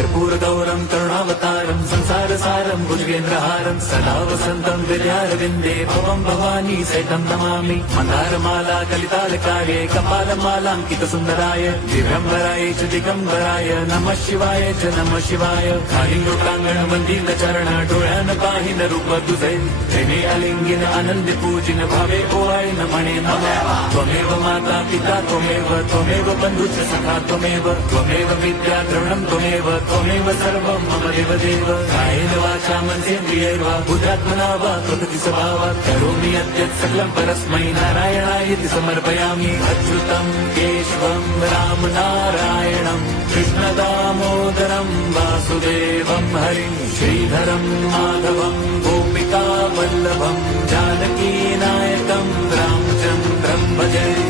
कर्पूर गौरम करुणावतारम संसार सारम भुजगेंद्रहारम सदा वसंतम विद्यारविंदे भवम भवानी सहितं नमामि मंदारमाला कलितालकार्ये कपालमालांकित सुंदराय दिव्यंबराय च दिगंबराय नमः शिवाय च नमः शिवाय खाली लोकांगण मंदिर चरण डोळ्यान पाहिन रूप तुझे प्रेमे आलिंगिन आनंद पूजिन भावे ओवाळीन म्हणे नमः त्वमेव माता पिता त्वमेव बंधुच सखा त्वमेव विद्या द्रवणं त्वमेव सर्वं मम देवदेव कायेन वाचा मनसेन्द्रियैर्वा बुद्ध्यात्मना वा प्रकृति स्वभावात् करोमि यद्यत् सकलं परस्मै नारायणायति समर्पयामि अच्युतं केशवं राम नारायणं कृष्णदामोदरं वासुदेवं हरिं श्रीधरं माधवं गोपिका वल्लभं जानकी नायकं रामचन्द्रं भजे।